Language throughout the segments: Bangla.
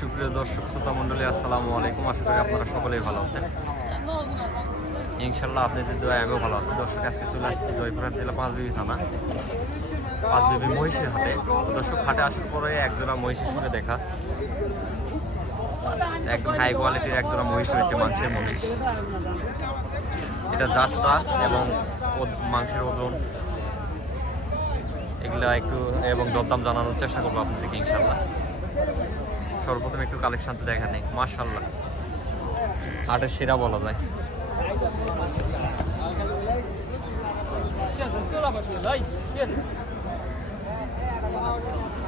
সুপ্রিয় দর্শক, শ্রোতা মণ্ডলী, আসসালামু আলাইকুম। আশা করি আপনারা সকলেই ভালো আছেন। ইনশাল্লাহ আপনাদের দোয়া আমিও ভালো আছি। দর্শক, আজকে চলে আসছি জয়পুরহাট জেলা পাঁচবিবি থানা পাঁচ পাঁচবিবি মহিষের হাটে। দর্শক, হাটে আসার পরে একজোড়া মহিষের সঙ্গে দেখা। একদম হাই কোয়ালিটির একজোড়া মহিষ রয়েছে, মাংসের মহিষ। এটা জাতটা এবং মাংসের ওজন। এগুলা একটু, এবং দরদাম জানানোর চেষ্টা করব আপনাদেরকে ইনশাল্লাহ সর্বপ্রথম একটু কালেকশনটা দেখা নেই মার্শাল্লাহ হাটের সেরা বলা যায়।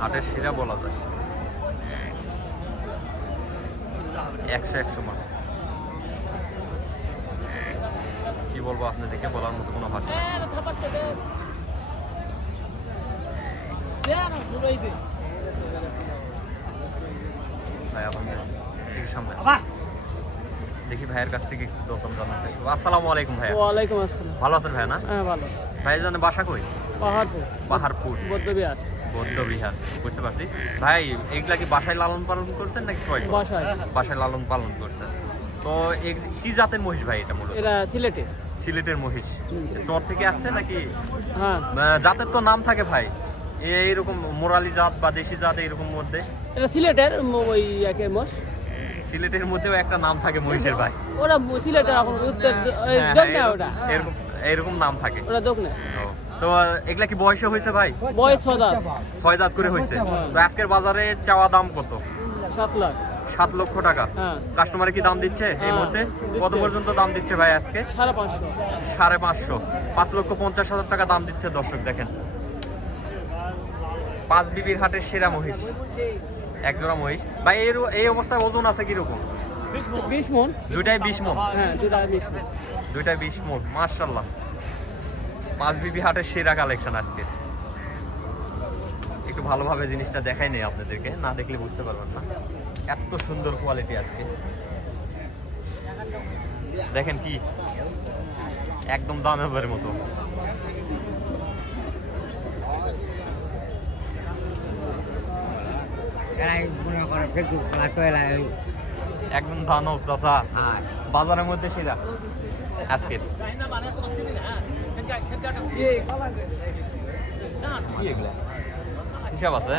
হাটের সেরা বলা যায়। একশো একশো মান কি বলব আপনাদেরকে বলার মতো কোনো ভাষা নেই। ভাই আপনাদের সামনে দেখি ভাইয়ের কাছ থেকে একটু দতম করব। আসসালামু আলাইকুম ভাইয়া। ওয়ালাইকুম আসসালাম। ভালো আছেন ভাইয়া না? হ্যাঁ ভালো। ভাই জানে বাসা কই? পাহাড়পুর। পাহাড়পুর। বৌদ্ধবিহার। বৌদ্ধবিহার বুঝতে পারছি। ভাই এগুলা কি বাসায় লালন পালন করছেন নাকি কয় বাসায়। বাসায় লালন পালন করছেন। তো কি জাতের মহিষ ভাই এটা মূলত? এরা সিলেটে সিলেটের মহিষ। চর থেকে আসছে নাকি? হ্যাঁ। জাতের তো নাম থাকে ভাই। এইরকম মোরালি জাত বা দেশি জাত এইরকম মধ্যে? এরা সিলেটের ওই একে মোষ সিলেটের মধ্যেও একটা নাম থাকে মহিষের ভাই। ওরা সিলেটের এখন উত্তর হ্যাঁ, হ্যাঁ, ওটা। এরকম- এরকম নাম থাকে। ওরা তো এগুলা কি বয়সে হয়েছে ভাই? বয়স ছ দাঁত। ছয় দাঁত করে হয়েছে। হ্যাঁ। তো আজকের বাজারে চাওয়া দাম কত? সাত লাখ। সাত লক্ষ টাকা। কাস্টমারে কি দাম দিচ্ছে এই দিচ্ছে। কত পর্যন্ত দাম দিচ্ছে ভাই আজকে? সাড়ে পাঁচশো। সাড়ে পাঁচশো। পাঁচ লক্ষ পঞ্চাশ হাজার টাকা দাম দিচ্ছে দর্শক দেখেন। পাঁচ বিবির হাটের সেরা মহিষ। এক জোড়া মহিষ। ভাই এর এই অবস্থায় ওজন আছে কীরকম? বিশ মন দুইটাই বিশ মন হ্যাঁ বিশ মন দুইটাই বিশ মন মার্শাল্লাহ পাঁচ বিবি হাটের সেরা কালেকশন আজকে। একটু ভালোভাবে জিনিসটা দেখাই নেই আপনাদেরকে না দেখলে বুঝতে পারবেন না। এত সুন্দর কোয়ালিটি আজকে। দেখেন কি? একদম দানবের মতো। এরাই মনে করে ফেসবুক চালাতো এরা ওই একদম দানব চাচা। বাজারের মধ্যে সেরা আজকে হিসাব আছে?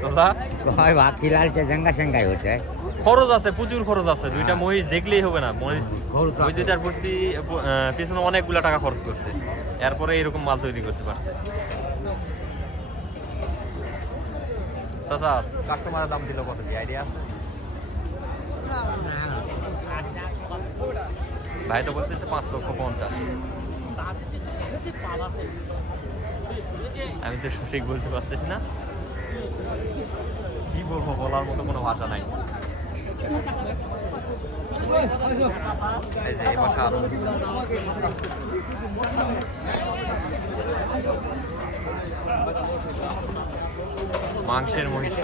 চাচা? কয় ভাত খিলালছে জেঙ্গা সেঙ্গাই হচ্ছে? খরচ আছে প্রচুর খরচ আছে। দুইটা মহিষ দেখলেই হবে না। মহিষ ওই দুইটার প্রতি পিছনে অনেকগুলো টাকা খরচ করছে। এরপরে এরকম মাল তৈরি করতে পারছে। চাচা কাস্টমারের দাম দিল কত? কি আইডিয়া আছে? ভাই তো বলতেছে পাঁচ লক্ষ পঞ্চাশ। আমি তো সঠিক বলতে পারতেছি না। কি বলব, বলার মতো কোনো ভাষা নাই। পাশে মাংসের মহিষ।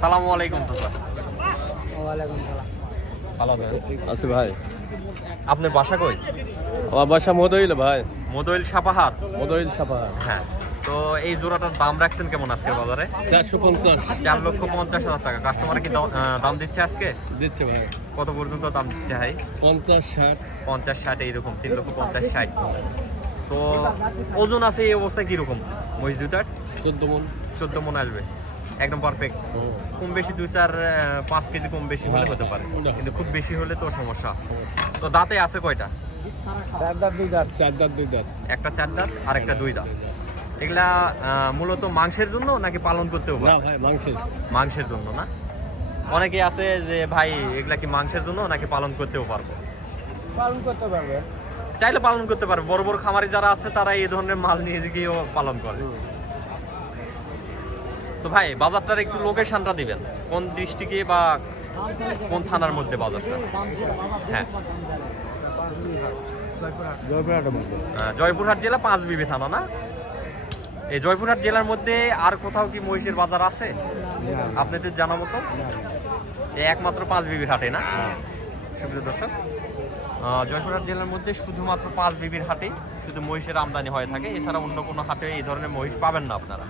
সালামু আলাইকুম চাচা। ভালো আছেন? আছে ভাই। আপনার বাসা কই? আমার বাসা মদইল ভাই। মদইল সাপাহার? মদইল সাপা হ্যাঁ। তো এই জোড়াটার দাম রাখছেন কেমন আজকের বাজারে? চারশো পঞ্চাশ। চার লক্ষ পঞ্চাশ হাজার টাকা। কাস্টমার কি দাম- দাম দিচ্ছে আজকে? দিচ্ছে ভাই। কত পর্যন্ত দাম দিচ্ছে ভাই? পঞ্চাশ ষাট। পঞ্চাশ ষাট এইরকম তিন লক্ষ পঞ্চাশ ষাট। তো ওজন আছে এই অবস্থায় কীরকম? মহিষ দুইটার চোদ্দ মন। চোদ্দ মন আসবে। একদম পারফেক্ট কম বেশি দুই চার পাঁচ কেজি কম বেশি হলে হতে পারে। কিন্তু খুব বেশি হলে তো সমস্যা। তো দাঁতে আছে কয়টা? চার দাঁত দুই দাঁত। চার দাঁত দুই দাঁত। একটা চার দাঁত আর একটা দুই দাঁত। এগুলা মূলত মাংসের জন্য নাকি পালন করতেও না পারে ভাই মাংসের। মাংসের জন্য না? অনেকে আছে যে ভাই এগুলা কি মাংসের জন্য নাকি পালন করতেও পারব? পালন করতে পারবে। চাইলে পালন করতে পারবে। বড় বড় খামারি যারা আছে তারা এই ধরনের মাল নিয়ে গিয়েও পালন করে। তো ভাই বাজারটার একটু লোকেশনটা দিবেন। কোন দৃষ্টিকে বা কোন থানার মধ্যে বাজারটা? হ্যাঁ। জয়পুরহাট জেলা পাঁচ বিবি থানা না? এই জয়পুরহাট জেলার মধ্যে আর কোথাও কি মহিষের বাজার আছে? আপনাদের জানা মতো? একমাত্র পাঁচ বিবির হাটে না? সুপ্রিয় দর্শক জয়পুরহাট জেলার মধ্যে শুধুমাত্র পাঁচ বিবির হাটে শুধু মহিষের আমদানি হয়ে থাকে। এছাড়া অন্য কোনো হাটে এই ধরনের মহিষ পাবেন না আপনারা।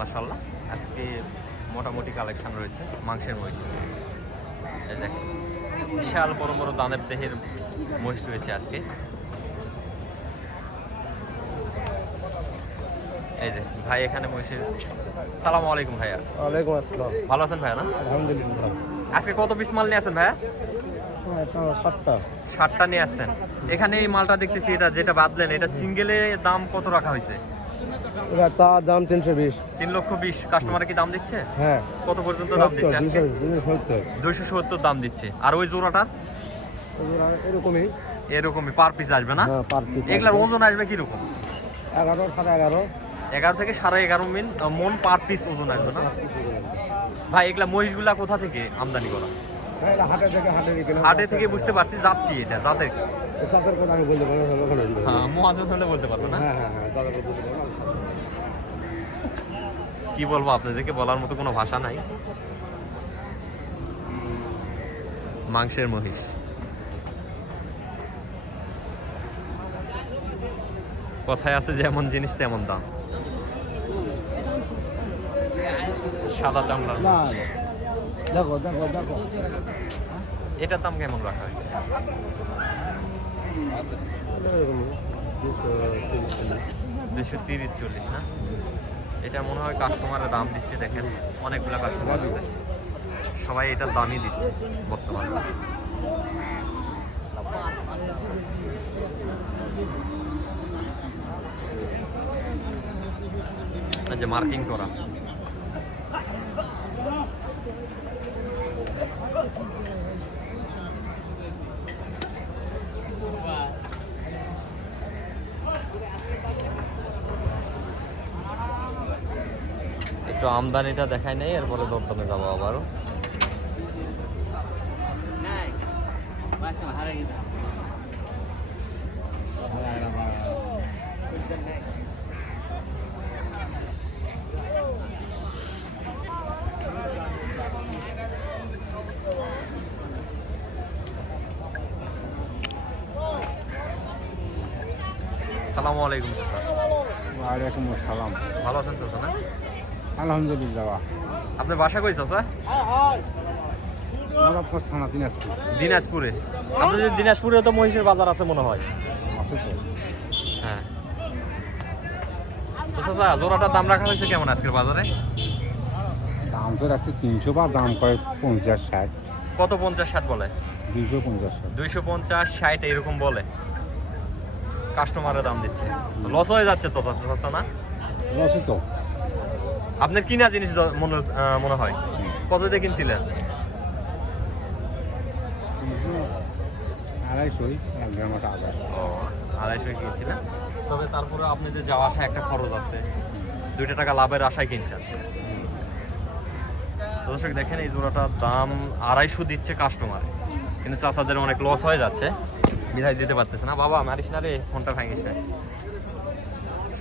মাশাল্লাহ আজকে মোটামুটি কালেকশন রয়েছে মাংসের মহিষ। এই দেখেন বিশাল বড় বড় দানের দেহের মহিষ রয়েছে আজকে। এই যে ভাই এখানে মহিষের সালাম আলাইকুম ভাইয়া। ওয়ালাইকুম আসসালাম। ভালো আছেন ভাইয়া না? আলহামদুলিল্লাহ। আজকে কত পিস মাল নিয়ে আছেন ভাইয়া? সাতটা। ষাটটা নিয়ে আসছেন এখানে এই মালটা দেখতেছি এটা যেটা বাদলেন এটা সিঙ্গেলে দাম কত রাখা হয়েছে? এটা চা দাম তিনশো বিশ। তিন লক্ষ বিশ। কাস্টমারে কি দাম দিচ্ছে? হ্যাঁ। কত পর্যন্ত দাম দিচ্ছে আজকে? দুইশো সত্তর। দাম দিচ্ছে। আর ওই জোড়াটার এরকমই। এরকমই পার পিস আসবে না? হ্যাঁ এগুলার ওজন আসবে কীরকম? এগারো সাড়ে এগারো। এগারো থেকে সাড়ে এগারো মিন মন পার পিস ওজন আসবে না? ভাই এগুলা মহিষগুলা কোথা থেকে আমদানি করা? হাটে থেকে বুঝতে পারছি জাত কি এটা, জাতের। হ্যাঁ হলে বলতে পারব না। কি বলব আপনাদেরকে, বলার মতো কোনো ভাষা নাই মাংসের মহিষ কথায় আছে যেমন জিনিস, তেমন দাম সাদা চামড়ার। দেখো দেখো দেখো। এটার দাম কেমন রাখা হয়েছে। দুশো তিরিশ চল্লিশ, না? এটা মনে হয় কাস্টমারের দাম দিচ্ছে, দেখেন। অনেকগুলো কাস্টমার আছে। সবাই এটার দামই দিচ্ছে বর্তমানে। যে মার্কিং করা। একটু আমদানিটা দেখাই নেই এরপরে দরদামে যাব আবারও। সালামু আলাইকুম স্যার। ওয়ালাইকুম আসসালাম। ভালো আছেন তো না? আলহামদুলিল্লাহ। আপনার বাসা কই চাচা? নবাবগঞ্জ থানা দিনাজপুর। দিনাজপুরে। আপনাদের দিনাজপুরে তো মহিষের বাজার আছে মনে হয়। হ্যাঁ। চাচা জোড়াটার দাম রাখা হয়েছে কেমন আজকের বাজারে? দাম তো রাখছে তিনশো বা দাম করে পঞ্চাশ ষাট। কত পঞ্চাশ ষাট বলে? দুইশো পঞ্চাশ দুইশো পঞ্চাশ ষাট এরকম বলে। কাস্টমারের দাম দিচ্ছে। লস হয়ে যাচ্ছে তো চাচা না? আছে তো। আপনার কিনা জিনিস মনে মনে হয়? কত দিয়ে কিনছিলেন? আড়াইশো কিনছিলেন। তবে তারপরে আপনাদের যাওয়া আসা একটা খরচ আছে দুইটা টাকা লাভের আশায় কিনছেন। দর্শক দেখেন এই জোড়াটার দাম আড়াইশো দিচ্ছে কাস্টমারে কিন্তু চাষাদের অনেক লস হয়ে যাচ্ছে। বিধায় দিতে পারতেছে না। বাবা মারিস না রে ফোনটা ভাঙিস না।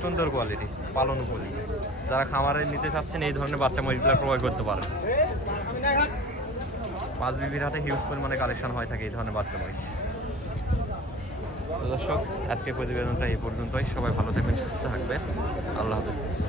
সুন্দর কোয়ালিটি পালন উপযোগী যারা খামারে নিতে চাচ্ছেন, এই ধরনের বাচ্চা মুরগিগুলো ক্রয় করতে পারেন। পাঁচ বিবির হাতে হিউজ পরিমাণে কালেকশন হয়ে থাকে এই ধরনের বাচ্চা তো দর্শক আজকে প্রতিবেদনটা এই পর্যন্তই। সবাই ভালো থাকবেন, সুস্থ থাকবেন। আল্লাহ হাফেজ।